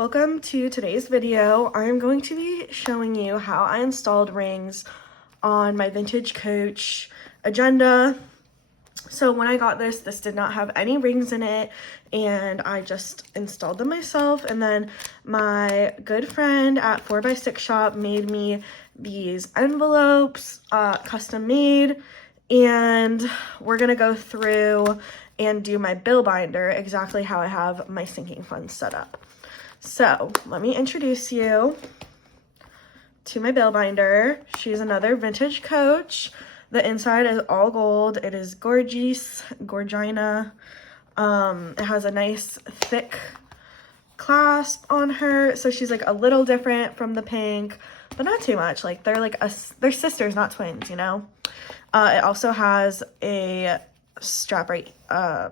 Welcome to today's video. I'm going to be showing you how I installed rings on my vintage Coach Agenda. So when I got this did not have any rings in it, and I just installed them myself. And then my good friend at 4x6shop made me these envelopes, custom made, and we're gonna go through and do my bill binder exactly how I have my sinking funds set up. So let me introduce you to my bill binder. She's another vintage Coach. The inside is all gold. It is gorgeous, Gorgina. It has a nice thick clasp on her, so she's like a little different from the pink, but not too much. Like they're sisters, not twins, you know. It also has a a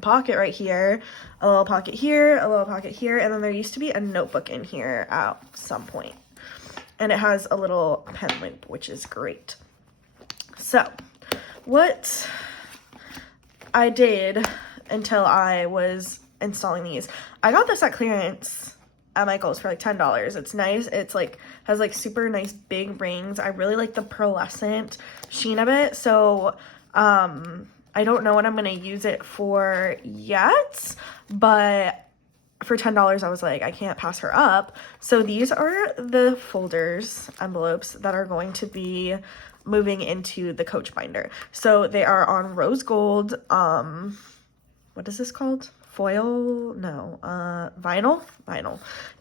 pocket right here, a little pocket here, a little pocket here, and then there used to be a notebook in here at some point. And it has a little pen loop, which is great. So, what I did until I was installing these, I got this at clearance at Michael's for like $10. It's nice. It's like has like super nice big rings. I really like the pearlescent sheen of it. So, I don't know what I'm going to use it for yet, but for $10, I was like, I can't pass her up. So these are the folders, envelopes that are going to be moving into the Coach binder. So they are on rose gold, what is this called? Foil? No, vinyl.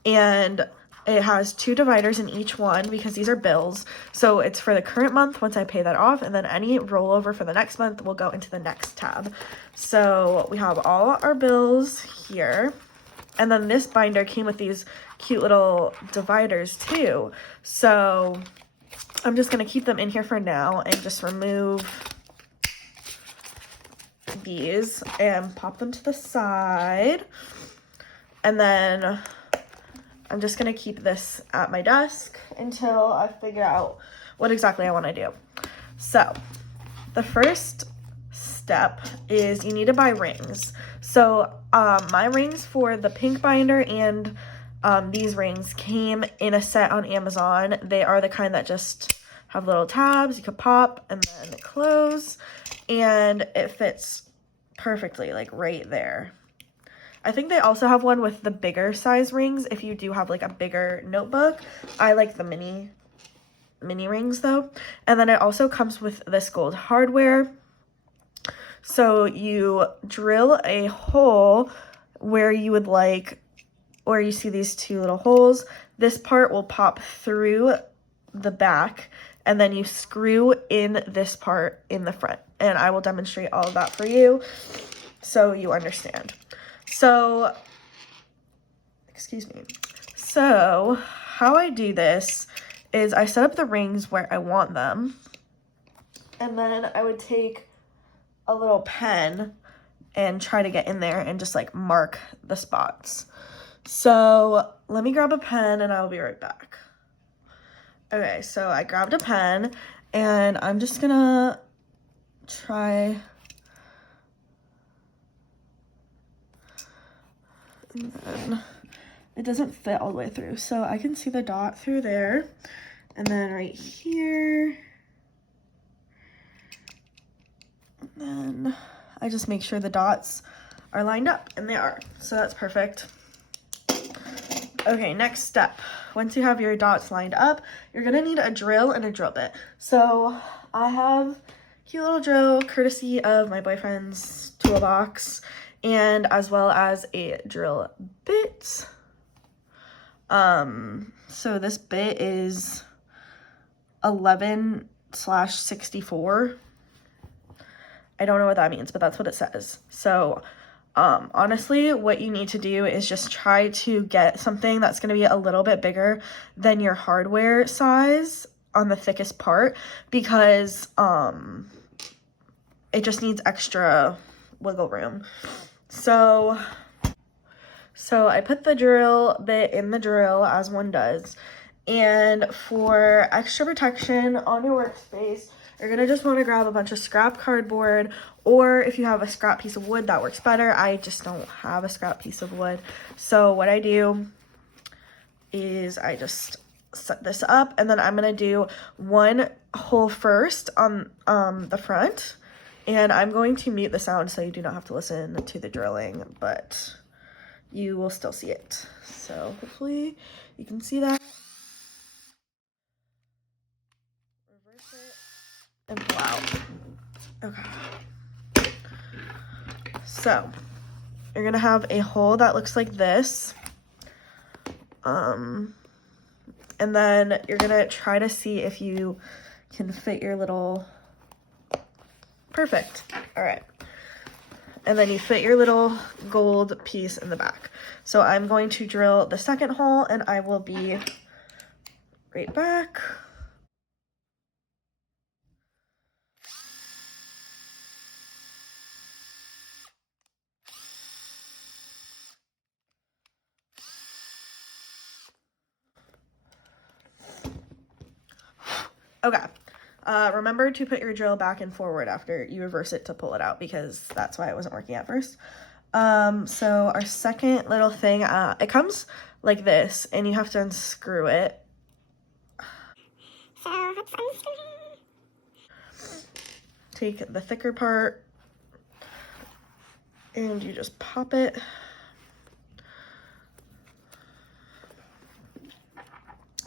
And it has 2 dividers in each one because these are bills. So it's for the current month once I pay that off, and then any rollover for the next month will go into the next tab. So we have all our bills here. And then this binder came with these cute little dividers too. So I'm just going to keep them in here for now and just remove these and pop them to the side. And then I'm just going to keep this at my desk until I figure out what exactly I want to do. So the first step is you need to buy rings. So my rings for the pink binder and these rings came in a set on Amazon. They are the kind that just have little tabs you could pop and then close, and it fits perfectly, like right there. I think they also have one with the bigger size rings if you do have like a bigger notebook. I like the mini rings though. And then it also comes with this gold hardware. So you drill a hole where you would like, or you see these 2 little holes. This part will pop through the back, and then you screw in this part in the front. And I will demonstrate all of that for you so you understand. So, excuse me. So, how I do this is I set up the rings where I want them. And then I would take a little pen and try to get in there and just like mark the spots. So, let me grab a pen and I'll be right back. Okay, so I grabbed a pen and I'm just gonna try. And then it doesn't fit all the way through, so I can see the dot through there, and then right here, and then I just make sure the dots are lined up, and they are, so that's perfect. Okay, next step. Once you have your dots lined up, you're gonna need a drill and a drill bit. So I have a cute little drill courtesy of my boyfriend's toolbox, and as well as a drill bit. So this bit is 11/64. I don't know what that means, but that's what it says. So honestly, what you need to do is just try to get something that's going to be a little bit bigger than your hardware size on the thickest part, because it just needs extra wiggle room. So I put the drill bit in the drill, as one does, and for extra protection on your workspace, you're gonna just want to grab a bunch of scrap cardboard, or if you have a scrap piece of wood, that works better. I just don't have a scrap piece of wood. So what I do is I just set this up, and then I'm gonna do one hole first on the front, and I'm going to mute the sound so you do not have to listen to the drilling, but you will still see it. So hopefully you can see that. Reverse it and pull out. Okay. So you're gonna have a hole that looks like this. And then you're gonna try to see if you can fit your little, perfect. All right. And then you fit your little gold piece in the back. So I'm going to drill the second hole, and I will be right back. Okay. Remember to put your drill back and forward after you reverse it to pull it out, because that's why it wasn't working at first. So our second little thing, it comes like this, and you have to unscrew it. So let's unscrew it. Take the thicker part, and you just pop it.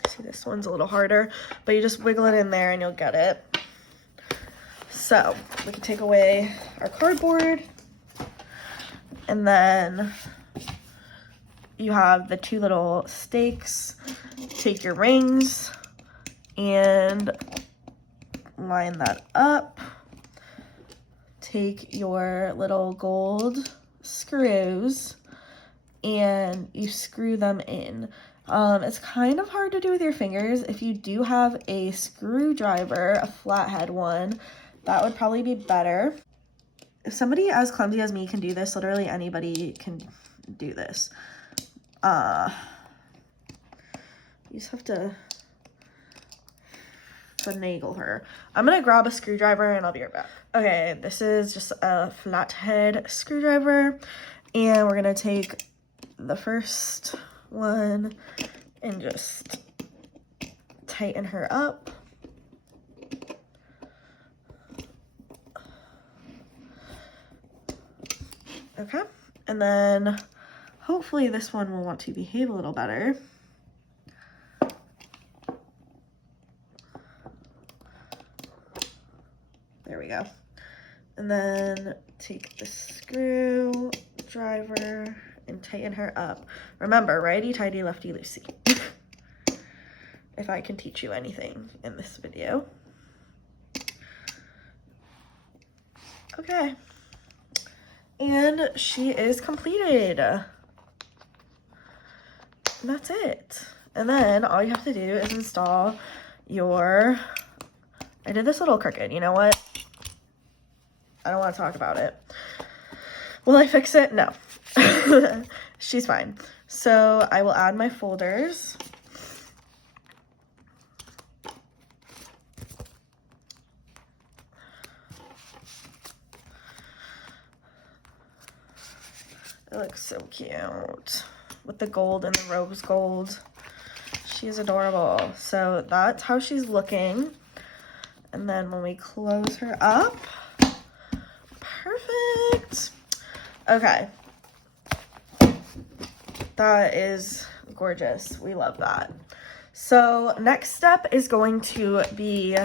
See, this one's a little harder, but you just wiggle it in there and you'll get it. So we can take away our cardboard, and then you have the two little stakes. Take your rings and line that up. Take your little gold screws and you screw them in. It's kind of hard to do with your fingers. If you do have a screwdriver, a flathead one, that would probably be better. If somebody as clumsy as me can do this, literally anybody can do this. You just have to finagle her. I'm gonna grab a screwdriver and I'll be right back. Okay, this is just a flathead screwdriver, and we're gonna take the first one and just tighten her up. Okay, and then hopefully this one will want to behave a little better. There we go. And then take the screwdriver and tighten her up. Remember, righty-tighty, lefty-loosey. If I can teach you anything in this video. Okay. And she is completed. And that's it. And then all you have to do is install your... I did this a little crooked. You know what? I don't want to talk about it. Will I fix it? No. She's fine. So I will add my folders. It looks so cute with the gold and the rose gold. She is adorable. So that's how she's looking. And then when we close her up, perfect. Okay. That is gorgeous. We love that. So next step is going to be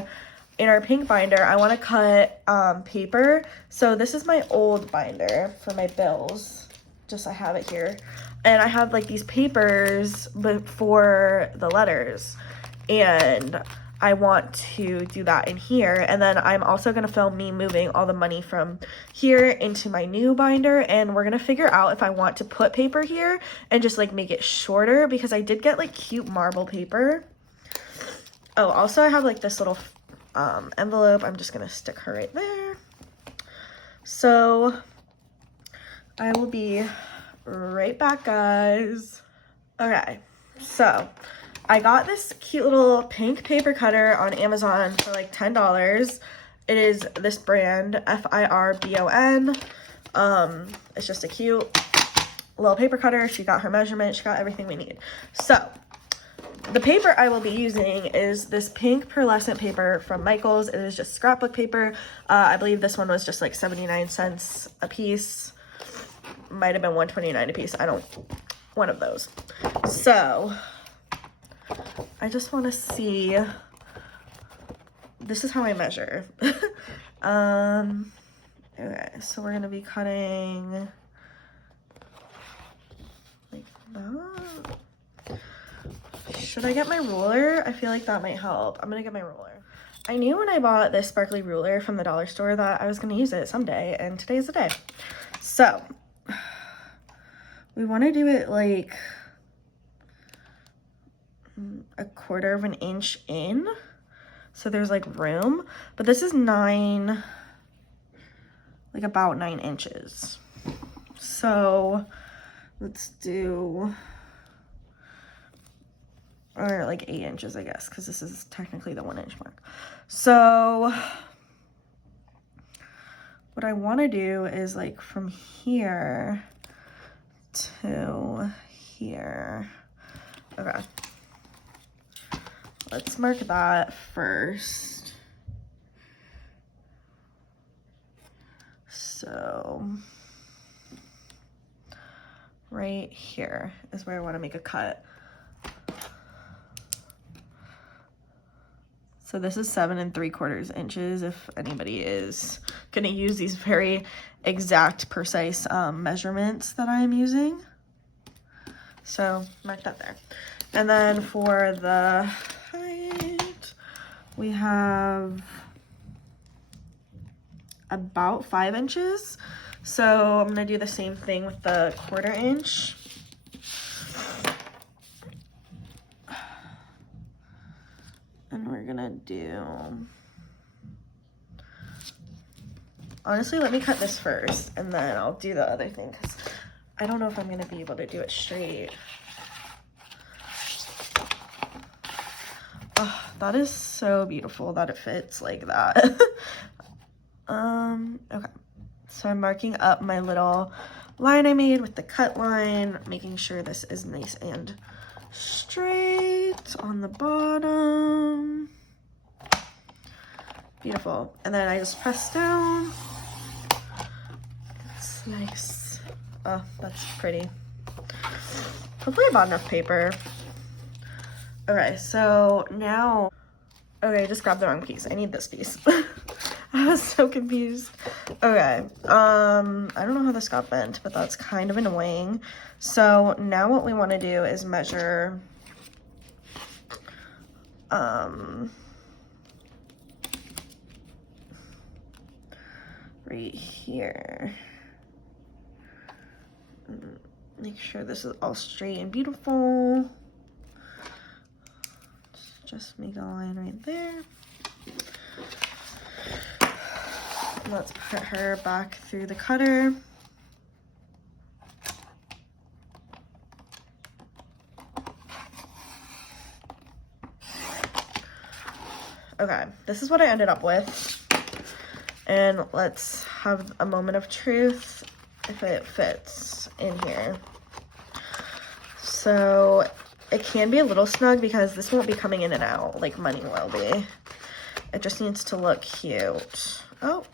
in our pink binder. I want to cut paper. So this is my old binder for my bills. Just I have it here. And I have like these papers but for the letters. And I want to do that in here. And then I'm also going to film me moving all the money from here into my new binder. And we're going to figure out if I want to put paper here and just like make it shorter, because I did get like cute marble paper. Oh, also I have like this little envelope. I'm just going to stick her right there. So I will be right back, guys. Okay, so I got this cute little pink paper cutter on Amazon for like $10. It is this brand, FIRBON. It's just a cute little paper cutter. She got her measurement. She got everything we need. So the paper I will be using is this pink pearlescent paper from Michaels. It is just scrapbook paper. I believe this one was just like 79 cents a piece. Might have been 129 a piece. One of those. So I just want to see, this is how I measure. Okay, so we're gonna be cutting like that. Should I get my ruler? I feel like that might help. I'm gonna get my ruler. I knew when I bought this sparkly ruler from the dollar store that I was gonna use it someday, and today's the day. So we want to do it like 1/4 of an inch in, so there's like room, but this is about 9 inches. So let's do, or like 8 inches, I guess, because this is technically the 1 inch mark. So what I want to do is like from here to here. Okay, let's mark that first. So right here is where I want to make a cut. So this is 7 3/4 inches if anybody is gonna use these very exact, precise measurements that I am using. So mark that there. And then for the height, we have about 5 inches. So I'm gonna do the same thing with the 1/4 inch. And we're gonna do, honestly, let me cut this first and then I'll do the other thing, because I don't know if I'm gonna be able to do it straight. Oh, that is so beautiful that it fits like that. Okay, so I'm marking up my little line I made with the cut line, making sure this is nice and straight on the bottom. Beautiful. And then I just press down. It's nice. Oh, that's pretty. Hopefully I bought enough paper. Okay, so now, okay, I just grabbed the wrong piece. I need this piece. I was so confused. Okay, I don't know how this got bent, but that's kind of annoying. So now what we want to do is measure right here. Make sure this is all straight and beautiful. Just make a line right there. Let's put her back through the cutter. Okay, this is what I ended up with. And let's have a moment of truth if it fits in here. So it can be a little snug because this won't be coming in and out like money will be. It just needs to look cute. Oh,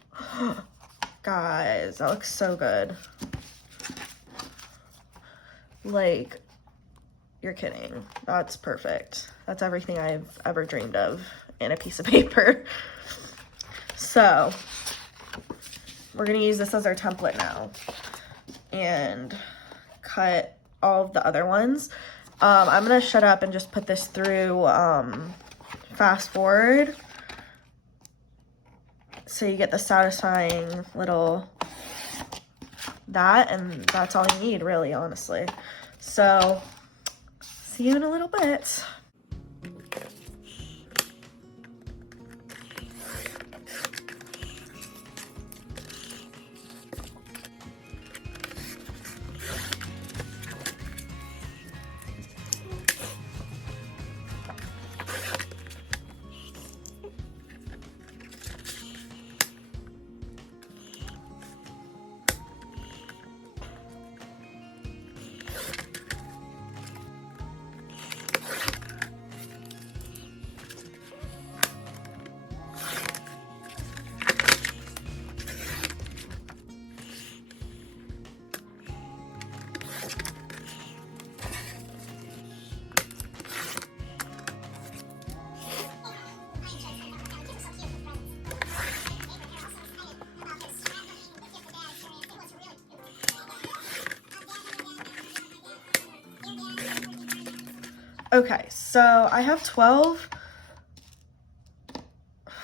guys, that looks so good. Like, you're kidding. That's perfect. That's everything I've ever dreamed of in a piece of paper. So we're gonna use this as our template now and cut all of the other ones. I'm gonna shut up and just put this through fast forward so you get the satisfying little that, and that's all you need, really, honestly. So see you in a little bit. Okay, so I have 12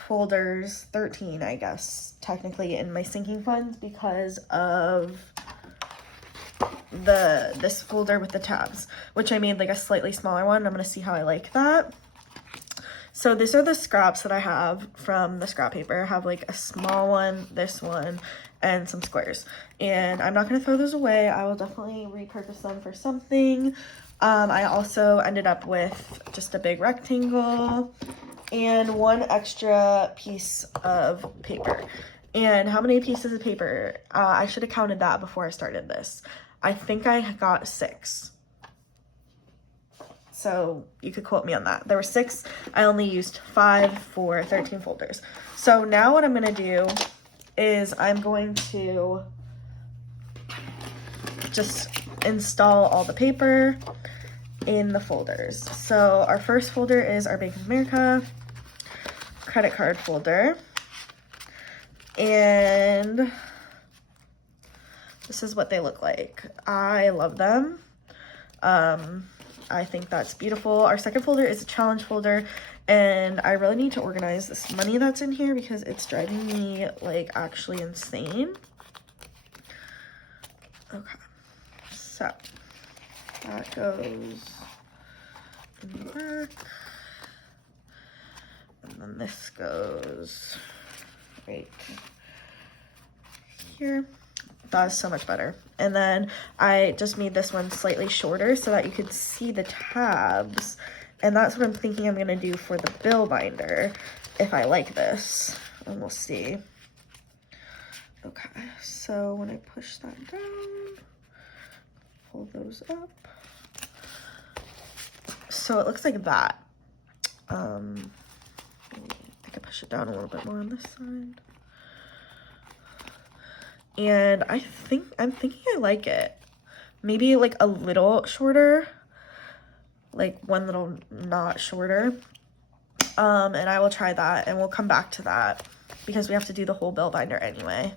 folders, 13 I guess technically, in my sinking funds because of this folder with the tabs, which I made like a slightly smaller one. I'm gonna see how I like that. So these are the scraps that I have from the scrap paper. I have like a small one, this one, and some squares. And I'm not gonna throw those away. I will definitely repurpose them for something. I also ended up with just a big rectangle and one extra piece of paper. And how many pieces of paper? I should have counted that before I started this. I think I got 6. So you could quote me on that. There were 6. I only used 5 for 13 folders. So now what I'm gonna do is I'm going to just install all the paper in the folders. So our first folder is our Bank of America credit card folder. And this is what they look like. I love them. I think that's beautiful. Our second folder is a challenge folder, and I really need to organize this money that's in here because it's driving me like actually insane. Okay, so that goes in the back, and then this goes right here. That is so much better. And then I just made this one slightly shorter so that you could see the tabs. And that's what I'm thinking I'm gonna do for the bill binder if I like this. And we'll see. Okay, so when I push that down, pull those up. So it looks like that. I could push it down a little bit more on this side. And I'm thinking I like it. Maybe like a little shorter, like one little knot shorter. And I will try that, and we'll come back to that because we have to do the whole bill binder anyway.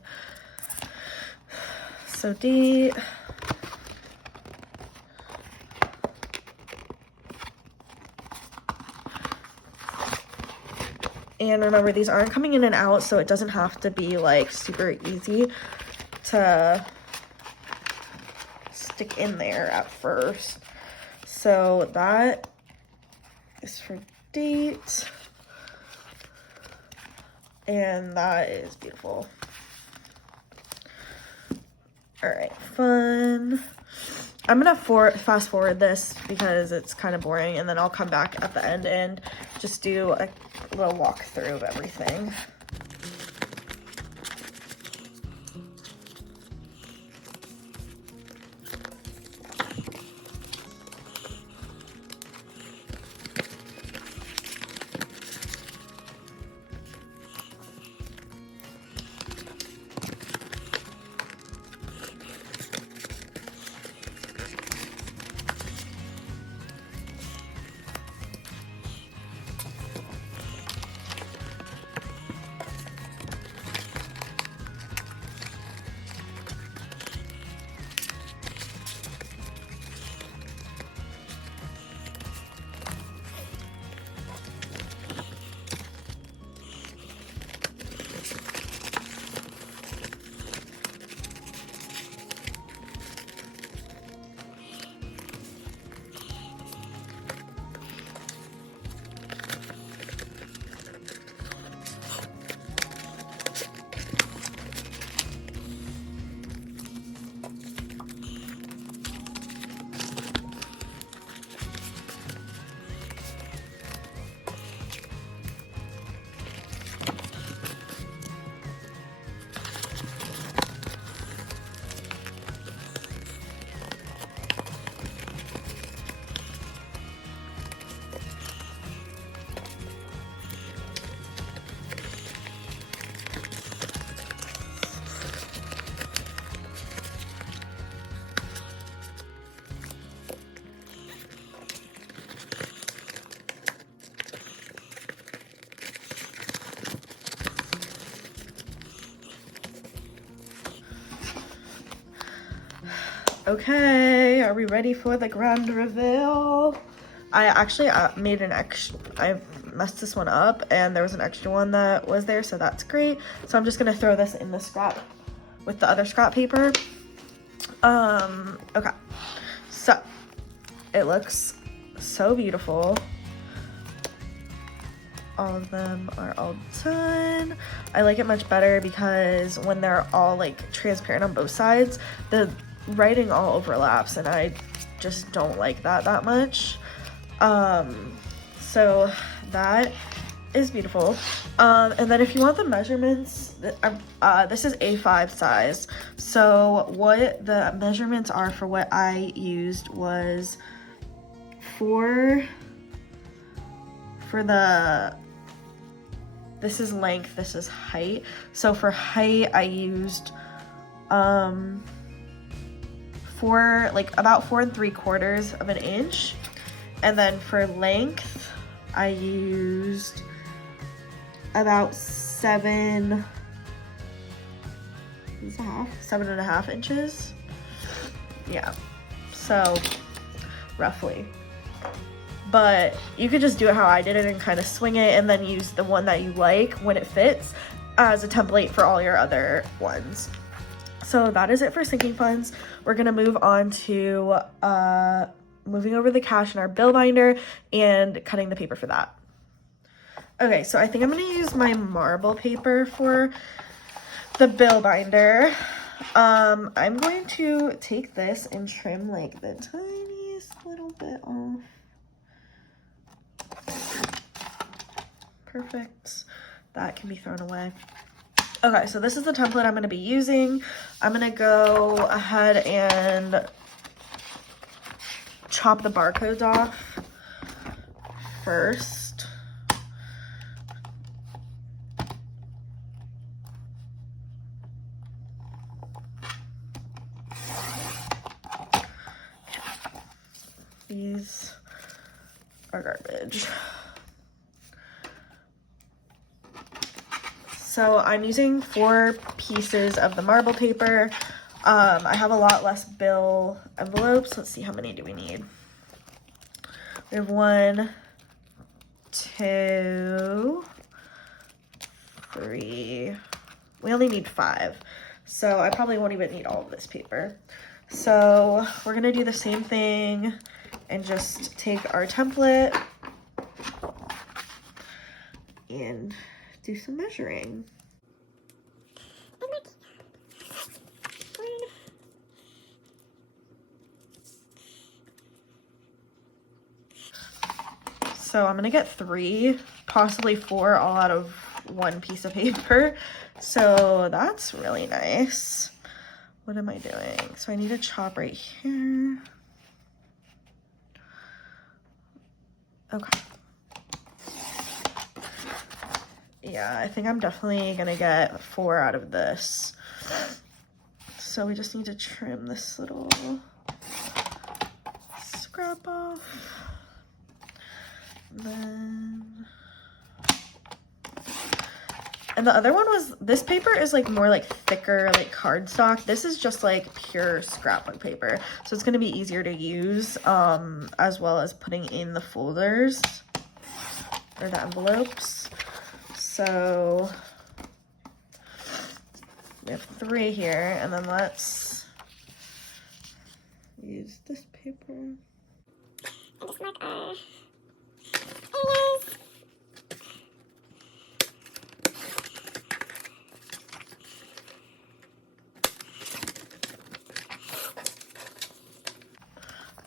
So date. And remember, these aren't coming in and out, so it doesn't have to be like super easy to stick in there at first. So that is for date, and that is beautiful. All right, fun. I'm gonna fast forward this because it's kind of boring, and then I'll come back at the end and just do a little walkthrough of everything. Okay, are we ready for the grand reveal? I actually made an extra, I messed this one up and there was an extra one that was there, so that's great. So I'm just gonna throw this in the scrap with the other scrap paper. Okay, so it looks so beautiful. All of them are all done. I like it much better because when they're all like transparent on both sides, the writing all overlaps and I just don't like that much. So that is beautiful. And then if you want the measurements, this is A5 size. So what the measurements are for what I used was this is length, this is height. So for height, I used about 4 3/4 of an inch. And then for length, I used about 7.5 inches. Yeah, so roughly. But you could just do it how I did it and kind of swing it and then use the one that you like when it fits as a template for all your other ones. So that is it for sinking funds. We're gonna move on to moving over the cash in our bill binder and cutting the paper for that. Okay, so I think I'm gonna use my marble paper for the bill binder. I'm going to take this and trim like the tiniest little bit off. Perfect. That can be thrown away. Okay, so this is the template I'm going to be using. I'm going to go ahead and chop the barcodes off first. These are garbage. So I'm using 4 pieces of the marble paper. I have a lot less bill envelopes. Let's see, how many do we need? We have 1, 2, 3. We only need 5. So I probably won't even need all of this paper. So we're gonna do the same thing and just take our template and do some measuring. So I'm gonna get 3, possibly 4, all out of 1 piece of paper. So that's really nice. What am I doing? So I need to chop right here. Okay. Yeah, I think I'm definitely gonna get 4 out of this. So we just need to trim this little scrap off. And the other one was, this paper is like more like thicker, like cardstock. This is just like pure scrapbook paper. So it's gonna be easier to use, as well as putting in the folders or the envelopes. So we have 3 here, and then let's use this paper. And just mark our areas.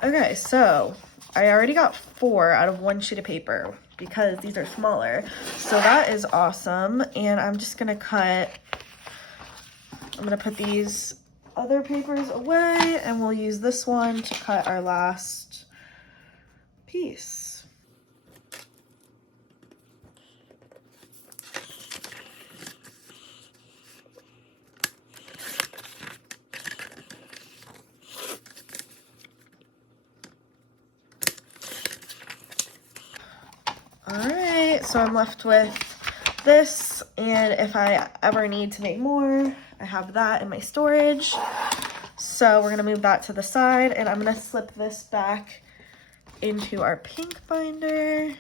Okay, so I already got 4 out of 1 sheet of paper because these are smaller. So that is awesome. And I'm just gonna cut, I'm gonna put these other papers away and we'll use this one to cut our last piece. Alright, so I'm left with this, and if I ever need to make more, I have that in my storage. So we're going to move that to the side, and I'm going to slip this back into our pink binder.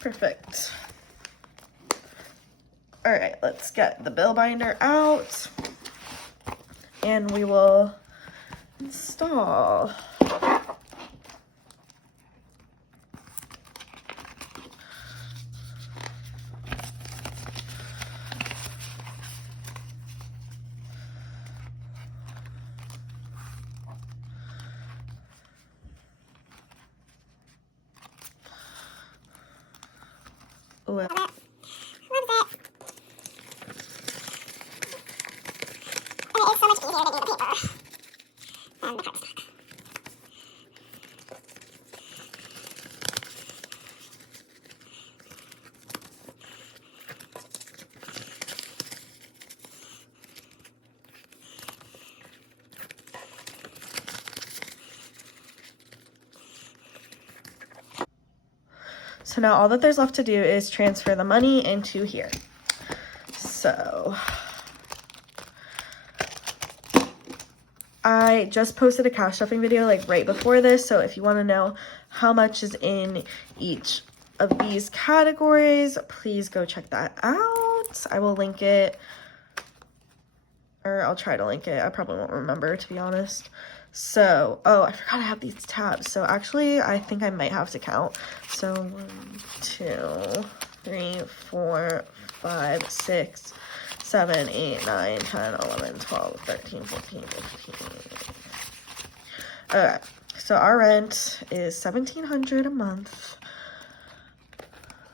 Perfect. All right, let's get the bill binder out and we will install. Love it. And it is so much easier to do the paper than the cardstock. So now all that there's left to do is transfer the money into here. So I just posted a cash stuffing video like right before this. So if you want to know how much is in each of these categories, please go check that out. I will link it, or I'll try to link it. I probably won't remember, to be honest. So, oh, I forgot I have these tabs. So actually, I think I might have to count. So 1, 2, 3, 4, 5, 6, 7, 8, 9, 10, 11, 12, 13, 14, 15. Okay, so our rent is $1,700 a month,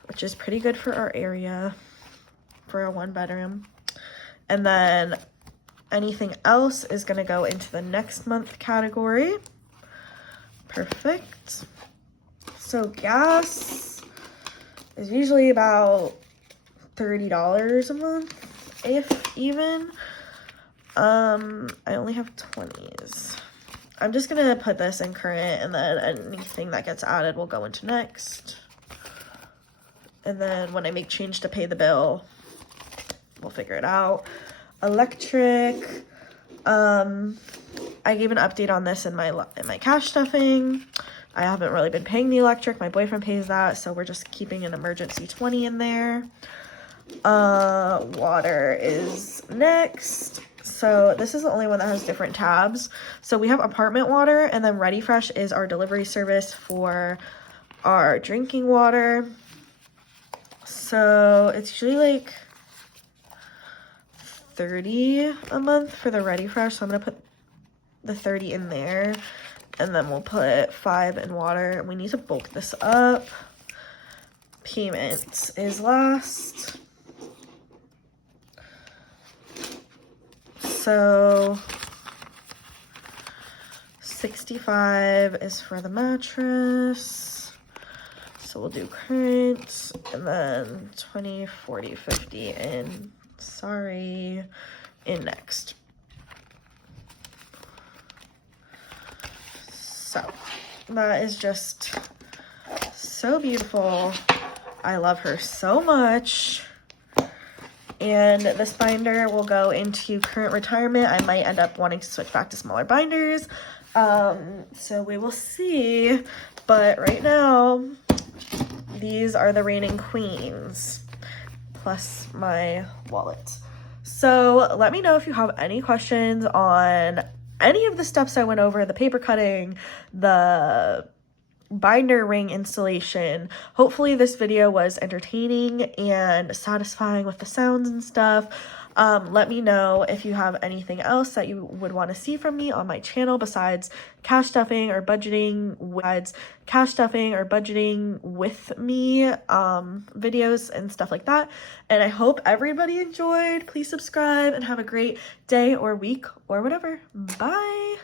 which is pretty good for our area for a 1-bedroom. And then anything else is going to go into the next month category. Perfect. So gas is usually about $30 a month, if even. I only have 20s. I'm just going to put this in current, and then anything that gets added will go into next. And then when I make change to pay the bill, we'll figure it out. Electric, I gave an update on this in my cash stuffing. I haven't really been paying the electric. My boyfriend pays that, so we're just keeping an emergency 20 in there. Water is next. So this is the only one that has different tabs. So we have apartment water, and then Ready Fresh is our delivery service for our drinking water. So it's usually like $30 a month for the Ready Fresh, so I'm gonna put the 30 in there, and then we'll put 5 in water. We need to bulk this up. Payments is last. So $65 is for the mattress. So we'll do current, and then 20, 40, 50 in in next. So that is just so beautiful. I love her so much. And this binder will go into current retirement. I might end up wanting to switch back to smaller binders. So we will see. But right now, these are the reigning queens, plus my wallet. So let me know if you have any questions on any of the steps I went over, the paper cutting, the binder ring installation. Hopefully this video was entertaining and satisfying with the sounds and stuff. Let me know if you have anything else that you would want to see from me on my channel besides cash stuffing or budgeting with me videos and stuff like that. And I hope everybody enjoyed. Please subscribe and have a great day or week or whatever. Bye.